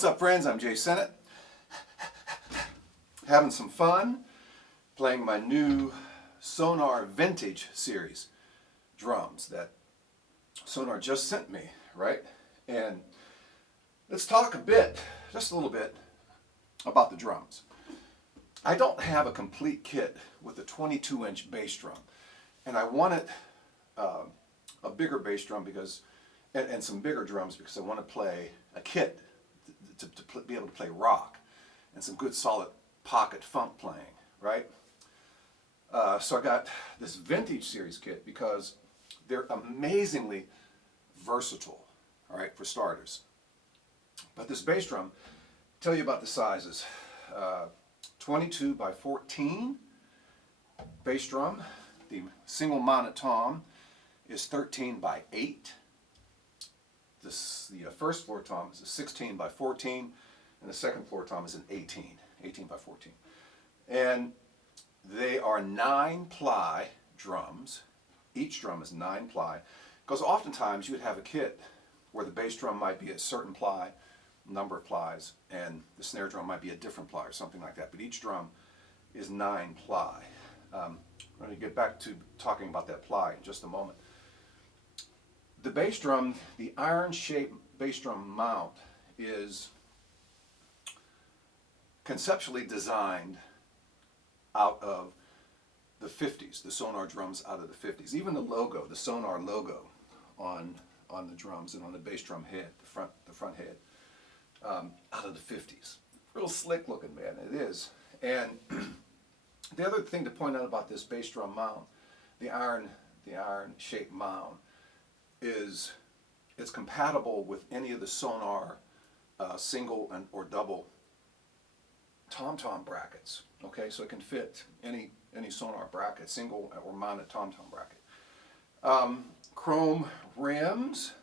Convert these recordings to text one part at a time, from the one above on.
What's up, friends? I'm Jae Sinnett. Having some fun playing my new Sonor Vintage series drums that Sonor just sent me, right? And let's talk a bit, just a little bit, about the drums. I don't have a complete kit with a 22-inch bass drum, and I wanted a bigger bass drum because, and some bigger drums because I want to play a kit to be able to play rock and some good solid pocket funk playing, right? So I got this vintage series kit because they're amazingly versatile, all right, for starters. But this bass drum, tell you about the sizes. 22 by 14 bass drum. The single mounted tom is 13 by 8. The first floor tom is a 16 by 14, and the second floor tom is an 18 by 14. And they are 9-ply drums. Each drum is 9-ply, because oftentimes you would have a kit where the bass drum might be a certain ply, number of plies, and the snare drum might be a different ply or something like that. But each drum is 9-ply. I'm going to get back to talking about that ply in just a moment. The bass drum, the iron-shaped bass drum mount, is conceptually designed out of the 50s, the Sonor drums out of the 50s. Even the logo, the Sonor logo on the drums and on the bass drum head, the front head, out of the 50s. Real slick looking, man, it is. And the other thing to point out about this bass drum mount, the iron-shaped mount, is it's compatible with any of the Sonor single or double tom-tom brackets. Okay, so it can fit any Sonor bracket, single or mounted tom-tom bracket. Chrome rims.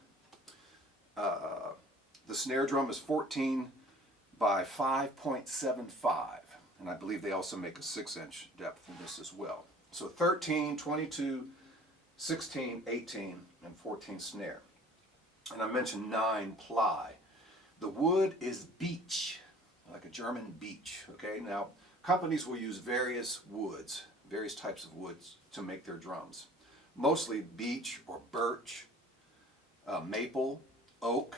The snare drum is 14 by 5.75, and I believe they also make a 6-inch depth in this as well. So 13, 22, 16, 18, and 14 snare. And I mentioned 9-ply. The wood is beech, like a German beech. Okay, now companies will use various woods, various types of woods to make their drums. Mostly beech or birch, maple, oak.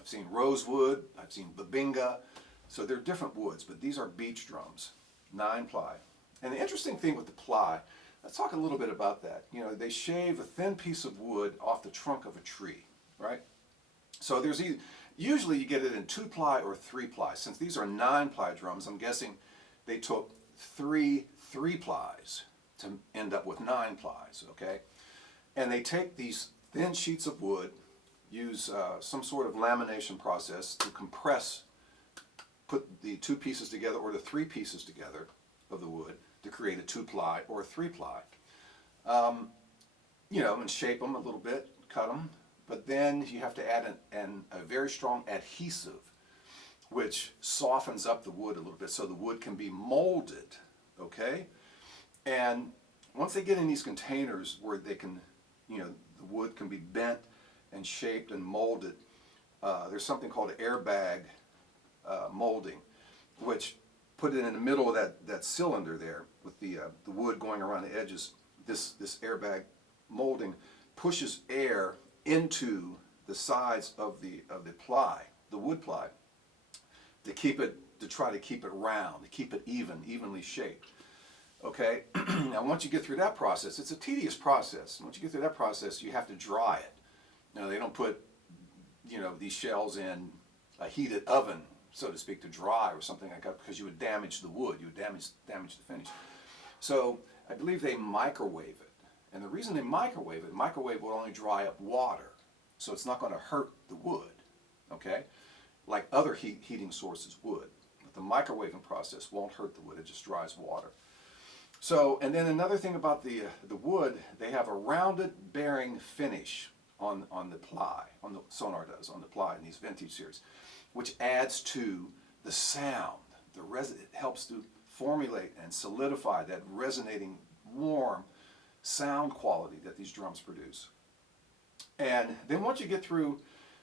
I've seen rosewood, I've seen babinga. So they're different woods, but these are beech drums, 9-ply. And the interesting thing with the ply, let's talk a little bit about that. You know, they shave a thin piece of wood off the trunk of a tree, right? So there's usually you get it in 2-ply or 3-ply. Since these are 9-ply drums, I'm guessing they took 3-plies to end up with 9 plies, okay? And they take these thin sheets of wood, use some sort of lamination process to compress, put the 2 pieces together or the 3 pieces together of the wood to create a 2-ply or a 3-ply. You know, and shape them a little bit, cut them, but then you have to add a very strong adhesive which softens up the wood a little bit so the wood can be molded, okay? And once they get in these containers where they can, you know, the wood can be bent and shaped and molded, there's something called an airbag molding, which put it in the middle of that cylinder there with the wood going around the edges. This airbag molding pushes air into the sides of the ply, the wood ply, to try to keep it round, to keep it evenly shaped. Okay, now once you get through that process, it's a tedious process. Once you get through that process, you have to dry it. Now they don't put, you know, these shells in a heated oven, so to speak, to dry or something like that, because you would damage the wood, you would damage the finish. So I believe they microwave it. And the reason they microwave will only dry up water. So it's not going to hurt the wood, okay? Like other heating sources would. But the microwaving process won't hurt the wood, it just dries water. So, and then another thing about the wood, they have a rounded bearing finish on the ply, the Sonor does, on the ply in these vintage series, which adds to the sound. It helps to formulate and solidify that resonating, warm sound quality that these drums produce. And then once you get through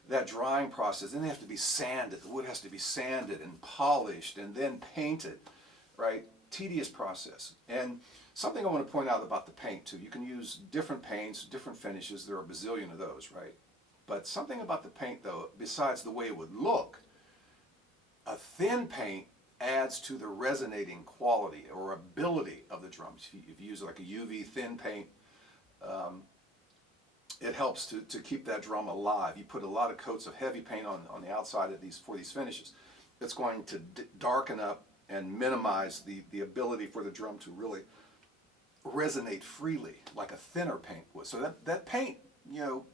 that drying process, then they have to be sanded. The wood has to be sanded and polished and then painted, right? Tedious process. And something I want to point out about the paint too, you can use different paints, different finishes. There are a bazillion of those, right? But something about the paint though, besides the way it would look, a thin paint adds to the resonating quality or ability of the drums. If you use like a UV thin paint, it helps to keep that drum alive. You put a lot of coats of heavy paint on the outside of for these finishes. It's going to darken up and minimize the ability for the drum to really resonate freely like a thinner paint would. So that paint, you know,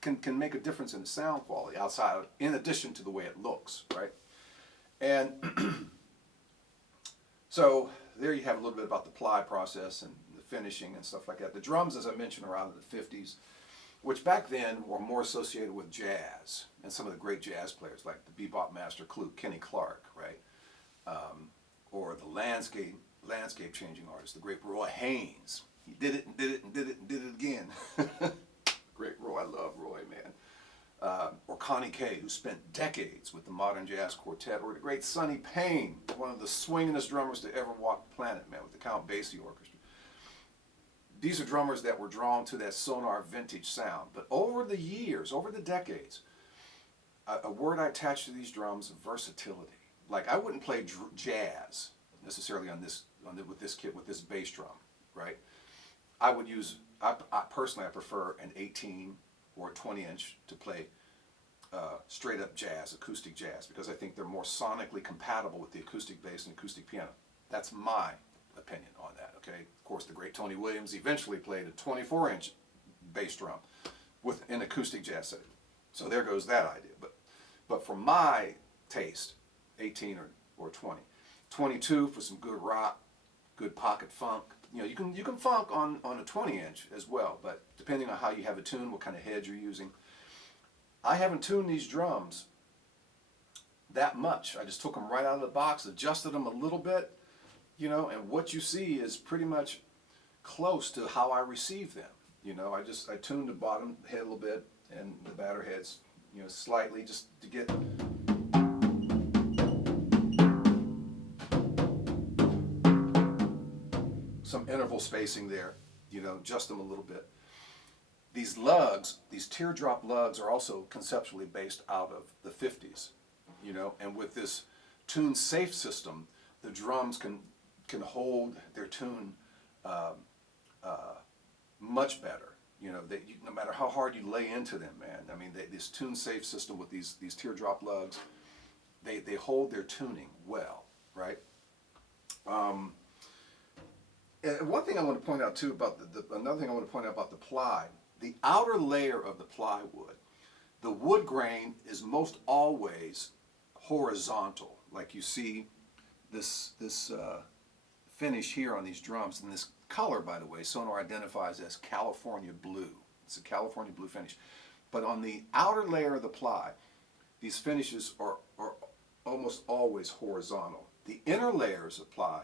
can make a difference in the sound quality outside, in addition to the way it looks, right? And so there you have a little bit about the ply process and the finishing and stuff like that. The drums, as I mentioned, around the 50s, which back then were more associated with jazz and some of the great jazz players like the bebop master Kenny Clark, right? Or the landscape changing artist, the great Roy Haynes. He did it and did it and did it and did it again. Great Roy, I love Roy, man. Or Connie Kay, who spent decades with the Modern Jazz Quartet, or the great Sonny Payne, one of the swingingest drummers to ever walk the planet, man, with the Count Basie Orchestra. These are drummers that were drawn to that Sonor vintage sound. But over the years, over the decades, a word I attach to these drums, versatility. Like I wouldn't play jazz necessarily with this bass drum, right? I would use, personally I prefer an 18 or a 20 inch to play straight up jazz, acoustic jazz, because I think they're more sonically compatible with the acoustic bass and acoustic piano. That's my opinion on that, okay? Of course, the great Tony Williams eventually played a 24-inch bass drum with an acoustic jazz setting. So there goes that idea. But for my taste, 18 or 20. 22 for some good rock, good pocket funk. You know, you can funk on a 20-inch as well, but depending on how you have it tuned, what kind of head you're using. I haven't tuned these drums that much. I just took them right out of the box, adjusted them a little bit, you know, and what you see is pretty much close to how I receive them. You know, I tuned the bottom head a little bit and the batter heads, you know, slightly just to get some interval spacing there, you know, adjust them a little bit. These lugs, these teardrop lugs, are also conceptually based out of the 50s, you know, and with this tune safe system, the drums can hold their tune much better. You know, no matter how hard you lay into them, man. I mean, this tune safe system with these teardrop lugs, they hold their tuning well, right? And one thing I want to point out too about another thing I want to point out about the ply, the outer layer of the plywood, the wood grain is most always horizontal, like you see this finish here on these drums, and this color, by the way, Sonor identifies as California blue. It's a California blue finish. But on the outer layer of the ply, these finishes are almost always horizontal. The inner layers of ply,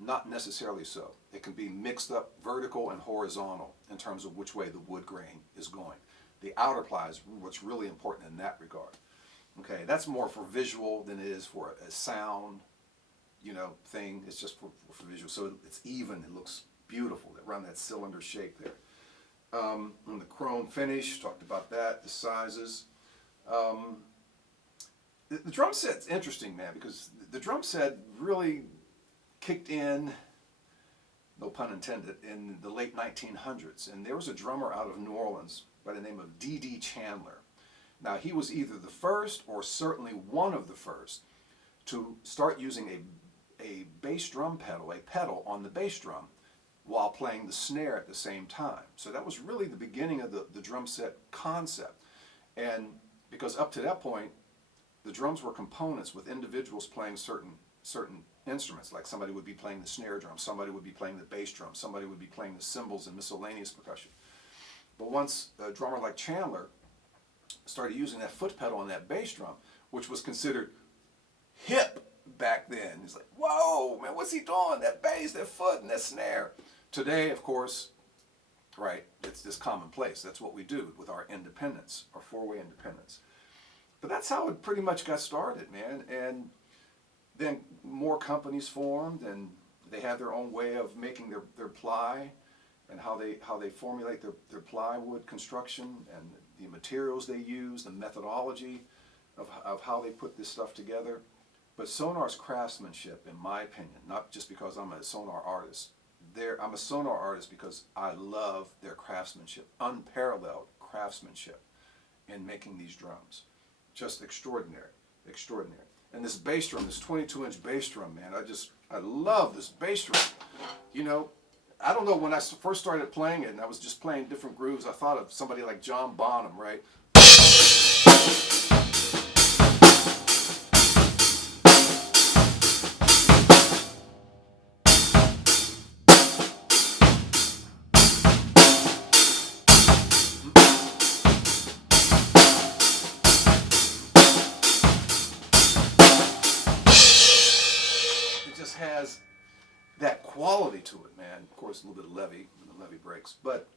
not necessarily so. It can be mixed up vertical and horizontal in terms of which way the wood grain is going. The outer ply is what's really important in that regard. Okay, that's more for visual than it is for a sound, you know, thing. It's just for visual. So it's even, it looks beautiful around that cylinder shape there. And the chrome finish, talked about that, the sizes. The drum set's interesting, man, because the drum set really kicked in, no pun intended, in the late 1900s. And there was a drummer out of New Orleans by the name of D.D. Chandler. Now, he was either the first or certainly one of the first to start using a bass drum pedal, a pedal on the bass drum, while playing the snare at the same time. So that was really the beginning of the drum set concept. And because up to that point, the drums were components with individuals playing certain instruments, like somebody would be playing the snare drum, somebody would be playing the bass drum, somebody would be playing the cymbals and miscellaneous percussion. But once a drummer like Chandler started using that foot pedal on that bass drum, which was considered hip back then, he's like, whoa, man, what's he doing? That bass, that foot, and that snare. Today, of course, right, it's this commonplace. That's what we do with our independence, our four-way independence. But that's how it pretty much got started, man. And then more companies formed, and they had their own way of making their ply, and how they formulate their plywood construction, and the materials they use, the methodology of how they put this stuff together. But Sonor's craftsmanship, in my opinion, not just because I'm a Sonor artist, I'm a Sonor artist because I love their craftsmanship, unparalleled craftsmanship in making these drums. Just extraordinary, extraordinary. And this bass drum, this 22-inch bass drum, man, I love this bass drum. You know, I don't know, when I first started playing it and I was just playing different grooves, I thought of somebody like John Bonham, right? Has that quality to it, man. Of course, a little bit of levy when the levy breaks, but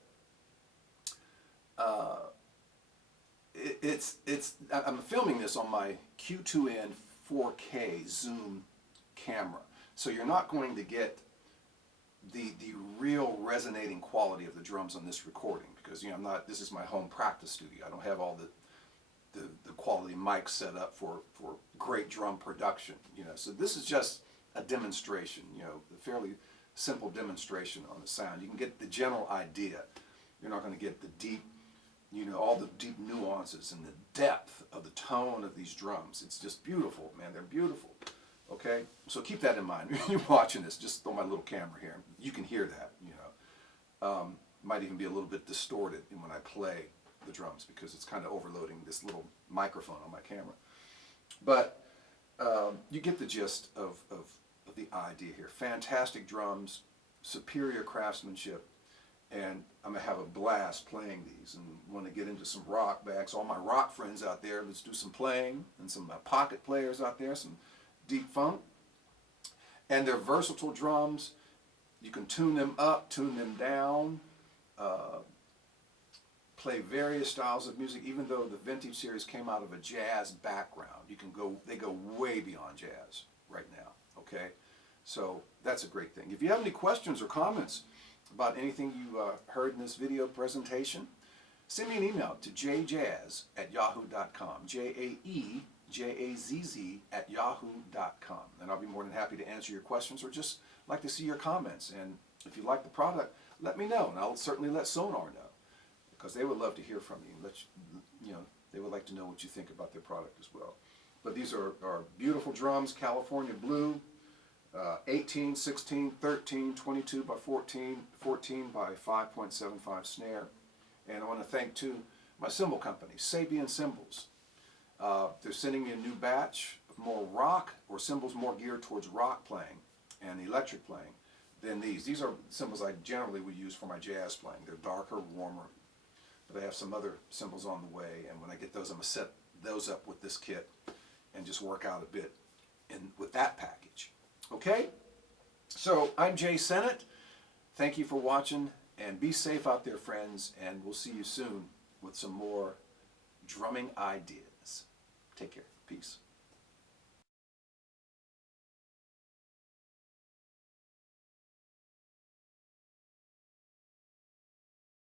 I'm filming this on my Q2N 4K zoom camera, so you're not going to get the real resonating quality of the drums on this recording, because this is my home practice studio. I don't have all the quality mics set up for great drum production, so this is just a demonstration, a fairly simple demonstration on the sound. You can get the general idea. You're not going to get the deep, all the deep nuances and the depth of the tone of these drums. It's just beautiful, man. They're beautiful. Okay? So keep that in mind when you're watching this, just on my little camera here. You can hear that, Might even be a little bit distorted when I play the drums, because it's kind of overloading this little microphone on my camera. But you get the gist of the idea here. Fantastic drums, superior craftsmanship, and I'm going to have a blast playing these, and want to get into some rock backs. All my rock friends out there, let's do some playing, and some of my pocket players out there, some deep funk. And they're versatile drums. You can tune them up, tune them down, play various styles of music. Even though the Vintage series came out of a jazz background, they go way beyond jazz right now, okay? So that's a great thing. If you have any questions or comments about anything you heard in this video presentation, send me an email to jaezz@yahoo.com, jaezz@yahoo.com, and I'll be more than happy to answer your questions, or just like to see your comments. And if you like the product, let me know, and I'll certainly let Sonor know, because they would love to hear from you. They would like to know what you think about their product as well. But these are beautiful drums, California Blue, 18, 16, 13, 22 by 14, 14 by 5.75 snare. And I want to thank, too, my cymbal company, Sabian Cymbals. They're sending me a new batch of more rock, or cymbals more geared towards rock playing and electric playing than these. These are cymbals I generally would use for my jazz playing. They're darker, warmer. But I have some other cymbals on the way, and when I get those, I'm going to set those up with this kit and just work out a bit with that package. Okay? So I'm Jae Sinnett. Thank you for watching, and be safe out there, friends, and we'll see you soon with some more drumming ideas. Take care. Peace.